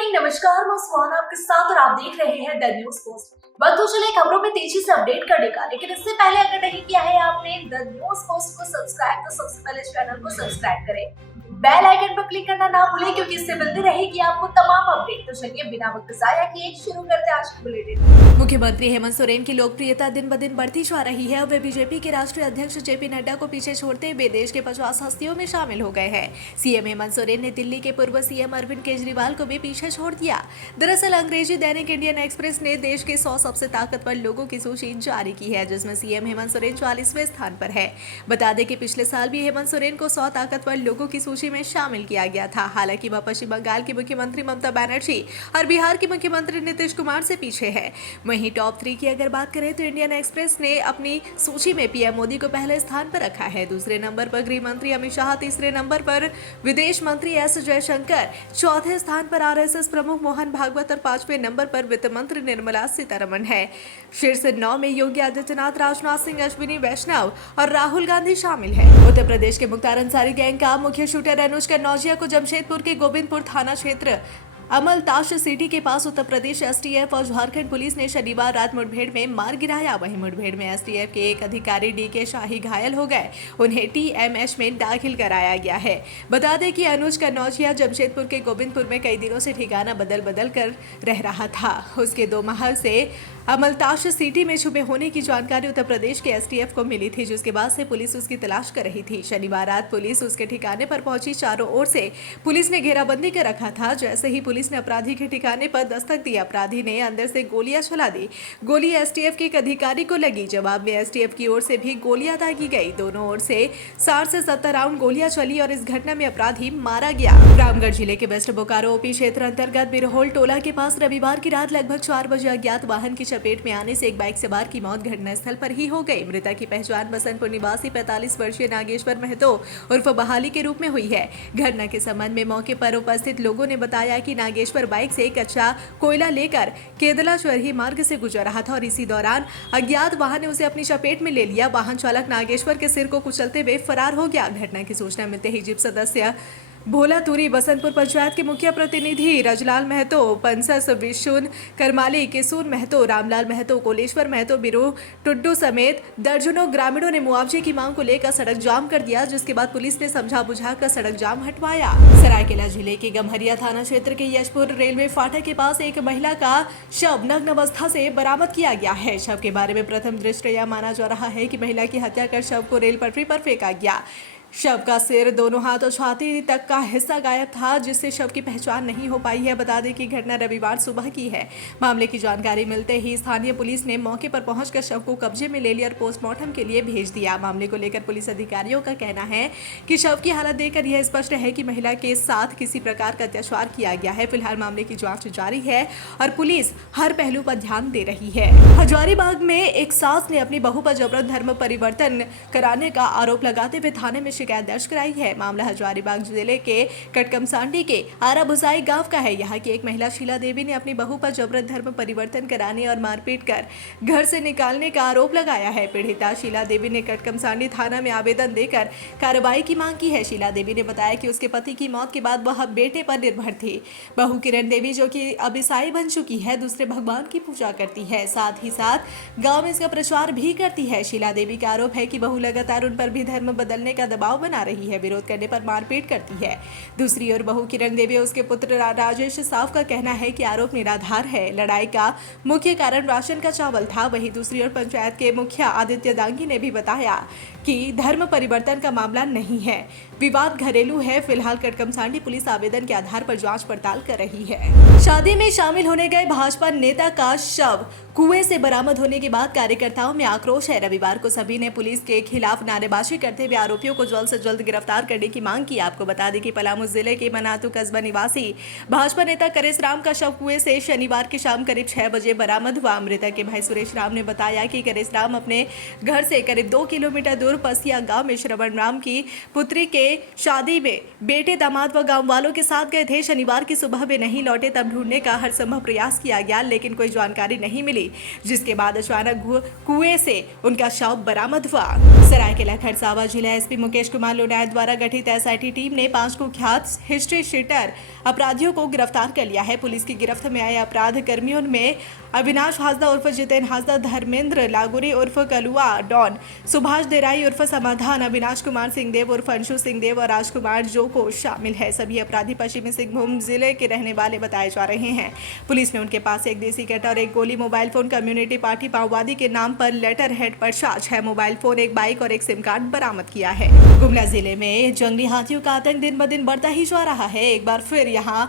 Morning, नमस्कार। मैं सुहाना आपके साथ और आप देख रहे हैं द न्यूज पोस्ट। वक्त तो चले खबरों में तेजी से अपडेट करने का, लेकिन इससे पहले अगर नहीं किया है आपने द न्यूज पोस्ट को सब्सक्राइब, तो सबसे पहले इस चैनल को सब्सक्राइब करें, बेल आइकन पर क्लिक करना ना भूलें, क्योंकि इससे मिलती रहेगी आपको तमाम अपडेट। तो चलिए बिना वक्त जाया किए शुरू करते हैं आज की बुलेटिन। मुख्यमंत्री हेमंत सोरेन की लोकप्रियता दिन ब दिन बढ़ती जा रही है और वे बीजेपी के राष्ट्रीय अध्यक्ष जेपी नड्डा को पीछे छोड़ते हुए देश के 50 हस्तियों में शामिल हो गए हैं। सीएम हेमंत सोरेन ने दिल्ली के पूर्व सीएम अरविंद केजरीवाल को भी पीछे छोड़ दिया। दरअसल अंग्रेजी दैनिक इंडियन एक्सप्रेस ने देश के 100 सबसे ताकतवर लोगों की सूची जारी की है, जिसमें सीएम हेमंत सोरेन 44वें स्थान पर है। बता दें कि पिछले साल भी हेमंत सोरेन को 100 ताकतवर लोगों की सूची में शामिल किया गया था। हालांकि वह पश्चिम बंगाल की मुख्यमंत्री ममता बनर्जी और बिहार के मुख्यमंत्री नीतीश कुमार से पीछे है। वहीं टॉप 3 की अगर बात करें तो इंडियन एक्सप्रेस ने अपनी सूची में पीएम मोदी को पहले स्थान पर रखा है। दूसरे नंबर पर गृह मंत्री अमित शाह, तीसरे नंबर पर विदेश मंत्री एस जयशंकर, चौथे स्थान पर आरएसएस प्रमुख मोहन भागवत और 5वें नंबर पर वित्त मंत्री निर्मला सीतारमण है। शीर्ष 9 में योगी आदित्यनाथ, राजनाथ सिंह, अश्विनी वैष्णव और राहुल गांधी शामिल है। उत्तर प्रदेश के मुख्तार अंसारी गैंग का मुख्य शूटर अनुज कन्नौजिया को जमशेदपुर के गोविंदपुर थाना क्षेत्र अमलताश सिटी के पास उत्तर प्रदेश एसटीएफ और झारखंड पुलिस ने शनिवार रात मुठभेड़ में मार गिराया। वहीं मुठभेड़ में एसटीएफ के एक अधिकारी डीके शाही घायल हो गए, उन्हें टीएमएच में दाखिल कराया गया है। बता दें कि अनुज कन्नौजिया जमशेदपुर के गोविंदपुर में कई दिनों से ठिकाना बदल बदल कर रह रहा था। उसके 2 माह से अमलताश सिटी में छुपे होने की जानकारी उत्तर प्रदेश के एसटीएफ को मिली थी, जिसके बाद से पुलिस उसकी तलाश कर रही थी। शनिवार रात पुलिस उसके ठिकाने पर पहुंची। चारों ओर से पुलिस ने घेराबंदी कर रखा था। जैसे ही पुलिस ने अपराधी के ठिकाने पर दस्तक दी, अपराधी ने अंदर से गोलियां चला दी। गोली एसटीएफ के एक अधिकारी को लगी। जवाब में एसटीएफ की ओर से भी गोलियां दागी गई। दोनों ओर से 60 से 70 राउंड गोलियां चली और इस घटना में अपराधी मारा गया। रामगढ़ जिले के वेस्ट बोकारो ओपी क्षेत्र अंतर्गत बिरहोल टोला के पास रविवार की रात लगभग 4 बजे अज्ञात वाहन की चपेट में आने से एक बाइक सवार की मौत घटनास्थल पर ही हो गई। मृतक की पहचान बसंतपुर निवासी 45 वर्षीय नागेश्वर महतो उर्फ बहाली के रूप में हुई है। घटना के संबंध में मौके पर उपस्थित लोगों ने बताया कि नागेश्वर बाइक से कच्चा कोयला लेकर केदला चरही मार्ग से गुजर रहा था और इसी दौरान अज्ञात वाहन ने उसे अपनी चपेट में ले लिया। वाहन चालक नागेश्वर के सिर को कुचलते हुए फरार हो गया। घटना की सूचना मिलते ही जिप सदस्य भोलातुरी, बसंतपुर पंचायत के मुखिया प्रतिनिधि रजलाल महतो, पंसस विशुन करमाली, किशोर महतो, रामलाल महतो, कोलेश्वर महतो, बिरू टुड्डू समेत दर्जनों ग्रामीणों ने मुआवजे की मांग को लेकर सड़क जाम कर दिया, जिसके बाद पुलिस ने समझा बुझाकर सड़क जाम हटवाया। सरायकेला जिले के गम्हरिया थाना क्षेत्र के यशपुर रेलवे फाटक के पास एक महिला का शव नग्न अवस्था से बरामद किया गया है। शव के बारे में प्रथम दृष्टया यह माना जा रहा है कि महिला की हत्या कर शव को रेल पटरी पर फेंका गया। शव का सिर, दोनों हाथ और छाती तक का हिस्सा गायब था, जिससे शव की पहचान नहीं हो पाई है। बता दें कि घटना रविवार सुबह की है। मामले की जानकारी मिलते ही स्थानीय पुलिस ने मौके पर पहुंचकर शव को कब्जे में ले लिया और पोस्टमार्टम के लिए भेज दिया। मामले को लेकर पुलिस अधिकारियों का कहना है कि शव की हालत देखकर यह स्पष्ट है कि महिला के साथ किसी प्रकार का अत्याचार किया गया है। फिलहाल मामले की जाँच जारी है और पुलिस हर पहलू पर ध्यान दे रही है। हजारीबाग में एक सास ने अपनी बहू पर जबरन धर्म परिवर्तन कराने का आरोप लगाते हुए थाने में शिकायत दर्ज कराई है। मामला हजारीबाग जिले के कटकमसांडी के आरा भुसाई गांव का है। यहाँ की एक महिला शीला देवी ने अपनी बहू पर जबरन धर्म परिवर्तन कराने और मारपीट कर घर से निकालने का आरोप लगाया है। पीड़िता शीला देवी ने कटकमसांडी थाना में आवेदन देकर कार्रवाई की मांग की है। शीला देवी ने बताया कि उसके पति की मौत के बाद वह बेटे पर निर्भर थी। बहू किरण देवी, जो कि अब ईसाई बन चुकी है, दूसरे भगवान की पूजा करती है, साथ ही साथ गाँव में इसका प्रचार भी करती है। शीला देवी का आरोप है कि बहू लगातार उन पर भी धर्म बदलने का दबाव बना रही है, विरोध करने पर मारपीट करती है। दूसरी ओर बहू किरण देवी और उसके पुत्र राजेश साफ का कहना है कि आरोप निराधार है। लड़ाई का मुख्य कारण राशन का चावल था। वहीं दूसरी ओर पंचायत के मुखिया आदित्य दांगी ने भी बताया कि धर्म परिवर्तन का मामला नहीं है, विवाद घरेलू है। फिलहाल कटकमसांडी पुलिस आवेदन के आधार पर जांच पड़ताल कर रही है। शादी में शामिल होने गए भाजपा नेता का शव कुएं से बरामद होने के बाद कार्यकर्ताओं में आक्रोश है। रविवार को सभी ने पुलिस के खिलाफ नारेबाजी करते हुए आरोपियों को जल्द से जल्द गिरफ्तार करने की मांग की। आपको बता दें कि पलामू जिले के मनातू कस्बा निवासी भाजपा नेता करेश राम का शव कुएं से शनिवार की शाम करीब 6 बजे बरामद हुआ। मृतक के भाई सुरेश राम ने बताया कि करेश राम अपने घर से करीब 2 किलोमीटर दूर पसिया गांव में श्रवण राम की पुत्री के शादी में बेटे, दामाद व गांव वालों के साथ गए थे। शनिवार की सुबह वे नहीं लौटे, तब ढूंढने का हर संभव प्रयास किया गया, लेकिन कोई जानकारी नहीं मिली, जिसके बाद अचानक कुएं से उनका शव बरामद हुआ। सरायकेला खरसावां जिला एसपी मुकेश कुमार लोनायत द्वारा गठित एसआईटी टीम ने 5 कुख्यात हिस्ट्री शीटर अपराधियों को गिरफ्तार कर लिया है। पुलिस की गिरफ्त में आए अपराध कर्मियों में अविनाश हासदा उर्फ जितेन हासदा, धर्मेंद्र लागुरी उर्फ कलुआ डॉन, सुभाष देराई उर्फ समाधान, अविनाश कुमार सिंहदेव उर्फ अंशु सिंहदेव और राजकुमार जो को शामिल है। सभी अपराधी पश्चिमी सिंहभूम जिले के रहने वाले बताए जा रहे हैं। पुलिस ने उनके पास एक देसी कट्टा और एक गोली, मोबाइल फोन, कम्युनिटी पार्टी माओवादी के नाम पर लेटर हेड पर 6 मोबाइल फोन, एक बाइक और एक सिम कार्ड बरामद किया है। गुमला जिले में जंगली हाथियों का आतंक दिन ब दिन बढ़ता ही जा रहा है। एक बार फिर यहां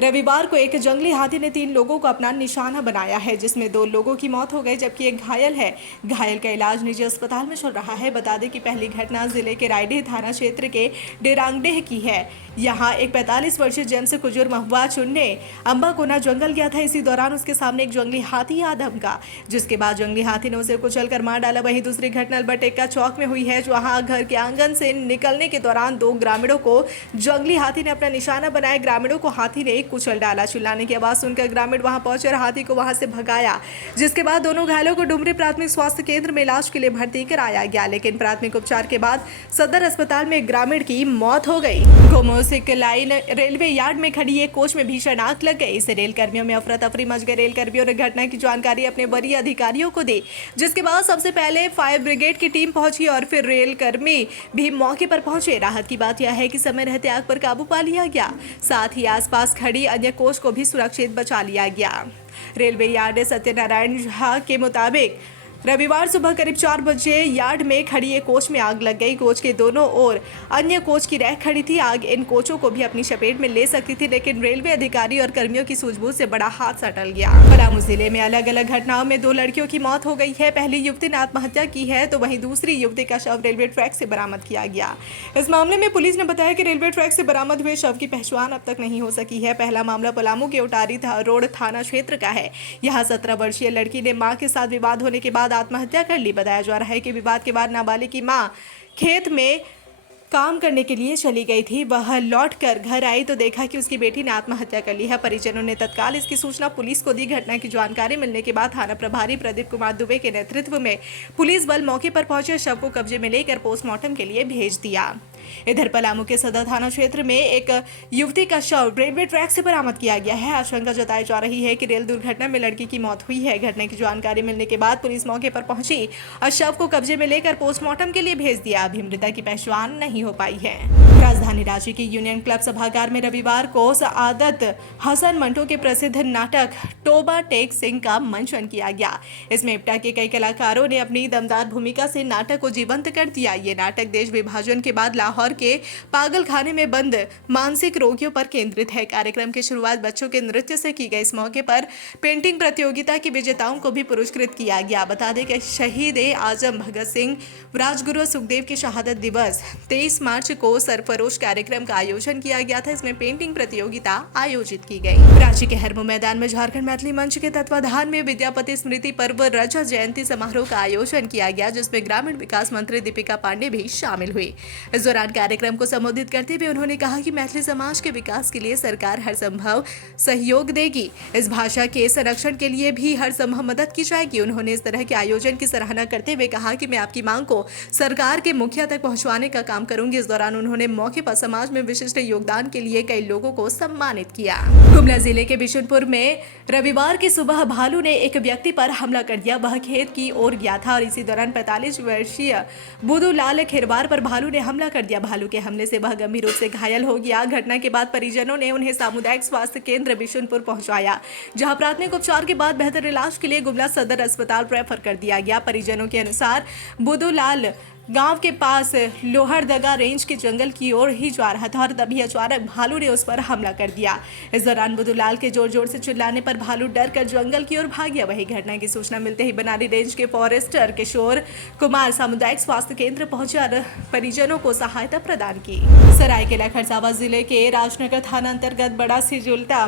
रविवार को एक जंगली हाथी ने 3 लोगों को अपना निशाना बनाया है, जिसमें 2 लोगों की मौत हो गई जबकि एक घायल है। घायल का इलाज निजी अस्पताल में चल रहा है। बता दें कि पहली घटना जिले के रायडीह थाना क्षेत्र के डेरांगडेह की है। यहां एक 45 वर्षीय जेम्स कुजुर महुआ चुनने अम्बा कोना जंगल गया था। इसी दौरान उसके सामने एक जंगली हाथी आ धमका, जिसके बाद जंगली हाथी ने उसे कुचलकर मार डाला। वहीं दूसरी घटना अल्बर्टेका चौक में हुई है, जहां घर के आंगन से निकलने के दौरान 2 ग्रामीणों को जंगली हाथी ने अपना निशाना बनाया। ग्रामीणों को हाथी ने कुचल डाला। चिल्लाने की आवाज सुनकर ग्रामीण वहां पहुंचे और हाथी को वहां से भगाया, जिसके बाद दोनों घायलों को डुमरी प्राथमिक स्वास्थ्य केंद्र में इलाज के लिए भर्ती कराया गया, लेकिन प्राथमिक उपचार के बाद सदर अस्पताल में एक ग्रामीण की मौत हो गई। Gomoh Sikkim line railway yard में खड़ी एक कोच में भीषण आग लग गई। इससे रेल कर्मियों में अफरा तफरी मच गई। रेल कर्मियों ने घटना की जानकारी अपने वरीय अधिकारियों को दी, जिसके बाद सबसे पहले फायर ब्रिगेड की टीम पहुंची और फिर रेल कर्मी भी मौके पर पहुंचे। राहत की बात यह है कि समय रहते आग पर काबू पा लिया गया, साथ ही आसपास खड़ी अन्य कोच को भी सुरक्षित बचा लिया गया। रेलवे यार्ड सत्यनारायण झा के मुताबिक रविवार सुबह करीब 4 बजे यार्ड में खड़ी एक कोच में आग लग गई। कोच के दोनों ओर अन्य कोच की रैक खड़ी थी। आग इन कोचों को भी अपनी चपेट में ले सकती थी, लेकिन रेलवे अधिकारी और कर्मियों की सूझबूझ से बड़ा हादसा टल गया। पलामू जिले में अलग अलग घटनाओं में 2 लड़कियों की मौत हो गई है। पहली युवती ने आत्महत्या की है, तो वहीं दूसरी युवती का शव रेलवे ट्रैक से बरामद किया गया। इस मामले में पुलिस ने बताया कि रेलवे ट्रैक से बरामद हुए शव की पहचान अब तक नहीं हो सकी है। पहला मामला पलामू के उटारी रोड थाना क्षेत्र का है। यहाँ 17 वर्षीय लड़की ने मां के साथ विवाद होने के बाद आत्महत्या कर ली। बताया जा रहा है कि विवाद के बाद नाबालिग की मां खेत में काम करने के लिए चली गई थी। वह लौटकर घर आई तो देखा कि उसकी बेटी ने आत्महत्या कर ली है। परिजनों ने तत्काल इसकी सूचना पुलिस को दी। घटना की जानकारी मिलने के बाद थाना प्रभारी प्रदीप कुमार दुबे के नेतृत्व में पुलिस बल मौके पर पहुंचे, शव को कब्जे में लेकर पोस्टमार्टम के लिए भेज दिया। इधर पलामू के सदर थाना क्षेत्र में एक युवती का शव रेलवे ट्रैक से बरामद किया गया है। आशंका जताई जा रही है कि रेल दुर्घटना में लड़की की मौत हुई है। घटना की जानकारी मिलने के बाद पुलिस मौके पर पहुंची और शव को कब्जे में लेकर पोस्टमार्टम के लिए भेज दिया। अभी मृतक की पहचान नहीं हो पाई है। राजधानी रांची के यूनियन क्लब सभागार में रविवार को सआदत हसन मंटो के प्रसिद्ध नाटक टोबा टेक सिंह का मंचन किया गया। इसमें इप्टा के कई कलाकारों ने अपनी दमदार भूमिका से नाटक को जीवंत कर दिया। ये नाटक देश विभाजन के बाद लाहौर के पागल खाने में बंद मानसिक रोगियों पर केंद्रित है। कार्यक्रम की शुरुआत बच्चों के नृत्य से की गई। इस मौके पर पेंटिंग प्रतियोगिता के विजेताओं को भी पुरस्कृत किया गया। बता दें कि शहीद आजम भगत सिंह राजगुरु सुखदेव की शहादत दिवस 23 मार्च को सरफरोश कार्यक्रम का आयोजन किया गया था। इसमें पेंटिंग प्रतियोगिता आयोजित की गई। रांची के हरमू मैदान में झारखंड मैथिली मंच के तत्वाधान में विद्यापति स्मृति पर्व रजा जयंती समारोह का आयोजन किया गया, जिसमें ग्रामीण विकास मंत्री दीपिका पांडे भी शामिल हुई। इस दौरान कार्यक्रम को संबोधित करते हुए उन्होंने कहा कि मैथिली समाज के विकास के लिए सरकार हर संभव सहयोग देगी। इस भाषा के संरक्षण के लिए भी हर संभव मदद की जाएगी। उन्होंने इस तरह के आयोजन की सराहना करते हुए कहा कि मैं आपकी मांग को सरकार के मुखिया तक पहुंचाने का काम करूंगी। इस दौरान उन्होंने मौके पर समाज में विशिष्ट योगदान के लिए कई लोगों को सम्मानित किया। गुमला जिले के बिशुनपुर में रविवार की सुबह भालू ने एक व्यक्ति पर हमला कर दिया। वह खेत की ओर गया था और इसी दौरान 45 वर्षीय बुधूलाल खिरवार पर भालू ने हमला कर दिया। भालू के हमले से वह गंभीर रूप से घायल हो गया। घटना के बाद परिजनों ने उन्हें सामुदायिक स्वास्थ्य केंद्र बिशुनपुर पहुंचाया, जहां प्राथमिक उपचार के बाद बेहतर इलाज के लिए गुमला सदर अस्पताल रेफर कर दिया गया। परिजनों के अनुसार बुधूलाल गांव के पास लोहरदगा रेंज के जंगल की ओर ही जा रहा था और तभी अचानक भालू ने उस पर हमला कर दिया। इस दौरान बुधूलाल के जोर जोर से चिल्लाने पर भालू डर कर जंगल की ओर भाग गया। वही घटना की सूचना मिलते ही बनाली रेंज के फॉरेस्टर किशोर कुमार सामुदायिक स्वास्थ्य केंद्र पहुंचे और परिजनों को सहायता प्रदान की। सरायकेला खरसावां जिले के राजनगर थाना अंतर्गत बड़ा सिजुलता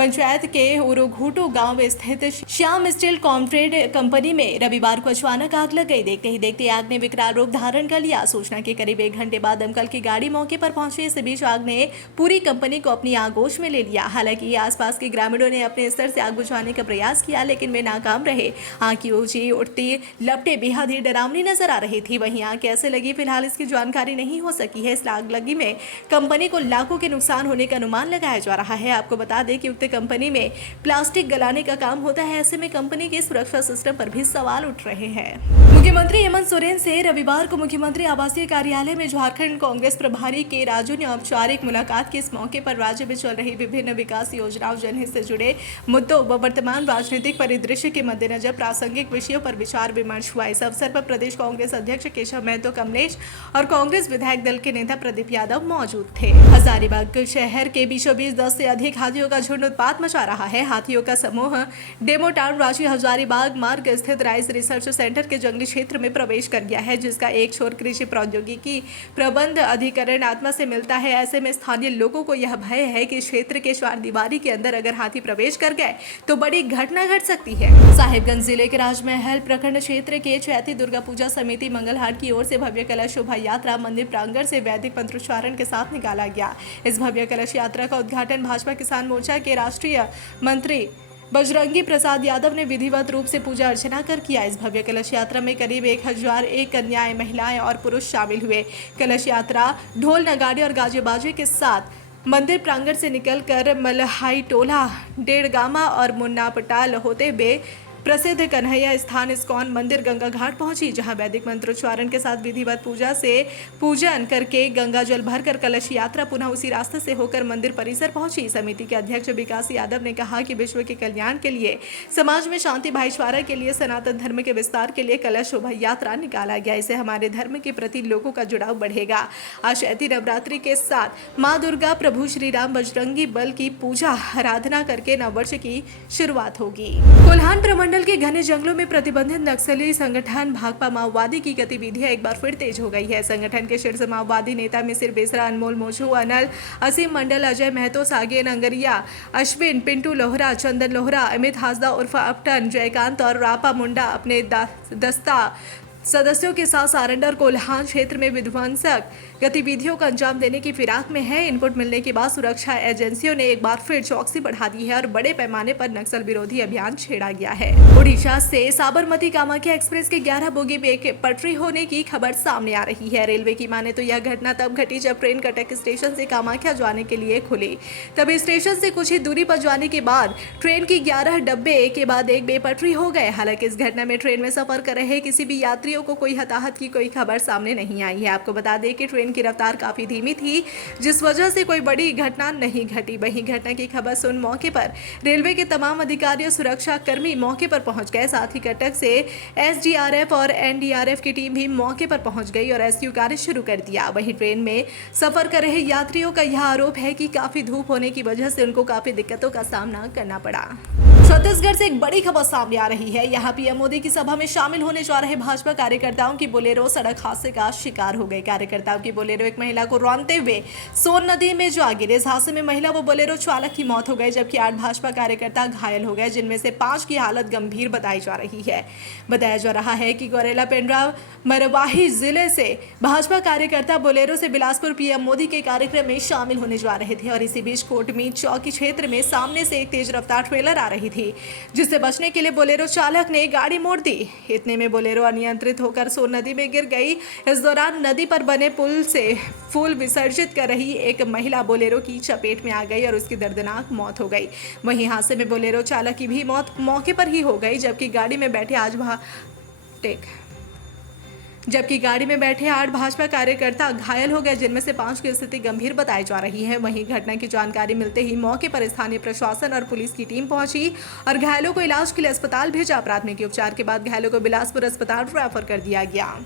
पंचायत के उरुघुटू गांव में स्थित श्याम स्टील कॉन्ट्रेड कंपनी में रविवार को अचानक आग लग गई। देखते ही देखते आग ने विकराल रूप धारण कर लिया। सूचना के करीब 1 घंटे बाद दमकल की गाड़ी मौके पर पहुंची। इस बीच आग ने पूरी कंपनी को अपनी आगोश में ले लिया। हालांकि आसपास के ग्रामीणों ने अपने स्तर से आग बुझाने का प्रयास किया, लेकिन वे नाकाम रहे। आग की ऊंची उठती लपटें बेहद ही डरावनी नजर आ रही थी। वहीं आग कैसे लगी, फिलहाल इसकी जानकारी नहीं हो सकी है। इस आग लगी में कंपनी को लाखों के नुकसान होने का अनुमान लगाया जा रहा है। आपको बता दें कि उक्त कंपनी में प्लास्टिक गलाने का काम होता है। ऐसे में कंपनी के सुरक्षा सिस्टम पर भी सवाल उठ रहे हैं। मुख्यमंत्री हेमंत सोरेन से रविवार को मुख्यमंत्री आवासीय कार्यालय में झारखंड कांग्रेस प्रभारी के राजू ने औपचारिक मुलाकात की। इस मौके पर राज्य में चल रही विभिन्न विकास योजनाओं, जनहित से जुड़े मुद्दों व वर्तमान राजनीतिक परिदृश्य के मद्देनजर प्रासंगिक विषयों पर विचार विमर्श हुआ। इस अवसर पर प्रदेश कांग्रेस अध्यक्ष केशव महतो कमलेश और कांग्रेस विधायक दल के नेता प्रदीप यादव मौजूद थे। हजारीबाग शहर के बीचों बीच 10 से अधिक हाथियों का झुंड उत्पात मचा रहा है। हाथियों का समूह डेमो टाउन रांची हजारीबाग मार्ग स्थित राइस रिसर्च सेंटर के जंगली क्षेत्र में प्रवेश कर गया है, जिसका एक छोर कृषि प्रौद्योगिकी प्रबंध अधिकरण आत्मा से मिलता है। ऐसे में स्थानीय लोगों को यह भय है कि क्षेत्र के चारदीवारी के अंदर अगर हाथी प्रवेश कर गए तो बड़ी घटना घट सकती है। साहिबगंज जिले के राजमहल प्रखंड क्षेत्र के चैती दुर्गा पूजा समिति मंगलहाट की ओर से भव्य कलश शोभा यात्रा मंदिर प्रांगण से वैदिक मंत्रोच्चारण के साथ निकाला गया। इस भव्य कलश यात्रा का उद्घाटन भाजपा किसान मोर्चा के राष्ट्रीय मंत्री बजरंगी प्रसाद यादव ने विधिवत रूप से पूजा अर्चना कर किया। इस भव्य कलश यात्रा में करीब 1001 कन्याएं, महिलाएं और पुरुष शामिल हुए। कलश यात्रा ढोल नगाड़े और गाजे बाजे के साथ मंदिर प्रांगण से निकलकर मलहाई टोला, डेढ़गामा और मुन्ना पटाल होते हुए प्रसिद्ध कन्हैया स्थान इस्कॉन मंदिर गंगा घाट पहुंची, जहां वैदिक मंत्रोच्चारण के साथ विधिवत पूजा से पूजन करके गंगा जल भरकर कलश यात्रा पुनः उसी रास्ते से होकर मंदिर परिसर पहुंची। समिति के अध्यक्ष विकास यादव ने कहा कि विश्व के कल्याण के लिए, समाज में शांति भाईचारा के लिए, सनातन धर्म के विस्तार के लिए कलश शोभा यात्रा निकाला गया। इससे हमारे धर्म के प्रति लोगों का जुड़ाव बढ़ेगा। आज चैती नवरात्रि के साथ माँ दुर्गा, प्रभु श्री राम, बजरंगी बल की पूजा आराधना करके नववर्ष की शुरुआत होगी। कोल्हान मंडल के घने जंगलों में प्रतिबंधित नक्सली संगठन भाकपा माओवादी की गतिविधियां एक बार फिर तेज हो गई है। संगठन के शीर्ष माओवादी नेता मिसिर बेसरा, अनमोल मोचू, अनल, असीम मंडल, अजय महतो, सागेन अंगरिया, अश्विन, पिंटू लोहरा, चंदन लोहरा, अमित हासदा उर्फ अपटन, जयकांत और रापा मुंडा अपने दस्ता सदस्यों के साथ सारंडर कोल्हान क्षेत्र में विध्वंसक गतिविधियों को अंजाम देने की फिराक में है। इनपुट मिलने के बाद सुरक्षा एजेंसियों ने एक बार फिर चौकसी बढ़ा दी है और बड़े पैमाने पर नक्सल विरोधी अभियान छेड़ा गया है। ओडिशा से साबरमती कामाख्या एक्सप्रेस के 11 बोगी में एक पटरी होने की खबर सामने आ रही है। रेलवे की माने तो यह घटना तब घटी जब ट्रेन कटक स्टेशन से कामाख्या जाने के लिए खुली। तभी स्टेशन से कुछ ही दूरी पर जाने के बाद ट्रेन की 11 डब्बे एक के बाद एक बेपटरी हो गए। हालांकि इस घटना में ट्रेन में सफर कर रहे किसी भी यात्रियों को कोई हताहत की कोई खबर सामने नहीं आई है। आपको बता दें कि ट्रेन की रफ्तार काफी धीमी थी, जिस वजह से कोई बड़ी घटना नहीं घटी। वहीं घटना की खबर सुन मौके पर रेलवे के तमाम अधिकारी और सुरक्षा कर्मी मौके पर पहुंच गए। साथ ही कटक से एसडीआरएफ और एनडीआरएफ की टीम भी मौके पर पहुंच गई और रेस्क्यू कार्य शुरू कर दिया। वहीं ट्रेन में सफर कर रहे यात्रियों का यह आरोप है कि काफी धूप होने की वजह से उनको काफी दिक्कतों का सामना करना पड़ा। छत्तीसगढ़ से एक बड़ी खबर सामने आ रही है। यहाँ पीएम मोदी की सभा में शामिल होने जा रहे भाजपा कार्यकर्ताओं की बोलेरो सड़क हादसे का शिकार हो गई। कार्यकर्ताओं की बोलेरो एक महिला को रौंदते हुए सोन नदी में जा गिरे। इस हादसे में महिला व बोलेरो चालक की मौत हो गई, जबकि 8 भाजपा कार्यकर्ता घायल हो गए, जिनमें से 5 की हालत गंभीर बताई जा रही है। बताया जा रहा है कि गौरेला पेंड्रा मरवाही जिले से भाजपा कार्यकर्ता बोलेरो से बिलासपुर पीएम मोदी के कार्यक्रम में शामिल होने जा रहे थे और इसी बीच कोटमीत चौकी क्षेत्र में सामने से एक तेज रफ्तार ट्रेलर आ रही थी, जिससे बचने के लिए बोलेरो चालक ने गाड़ी मोड़ दी। इतने में बोलेरो अनियंत्रित होकर सोन नदी में गिर गई। इस दौरान नदी पर बने पुल से फूल विसर्जित कर रही एक महिला बोलेरो की चपेट में आ गई और उसकी दर्दनाक मौत हो गई। वहीं हादसे में बोलेरो चालक की भी मौत मौके पर ही हो गई, जबकि गाड़ी में बैठे 8 भाजपा कार्यकर्ता घायल हो गए, जिनमें से 5 की स्थिति गंभीर बताई जा रही है। वहीं घटना की जानकारी मिलते ही मौके पर स्थानीय प्रशासन और पुलिस की टीम पहुंची और घायलों को इलाज के लिए अस्पताल भेजा। प्राथमिक उपचार के बाद घायलों को बिलासपुर अस्पताल रेफर कर दिया गया।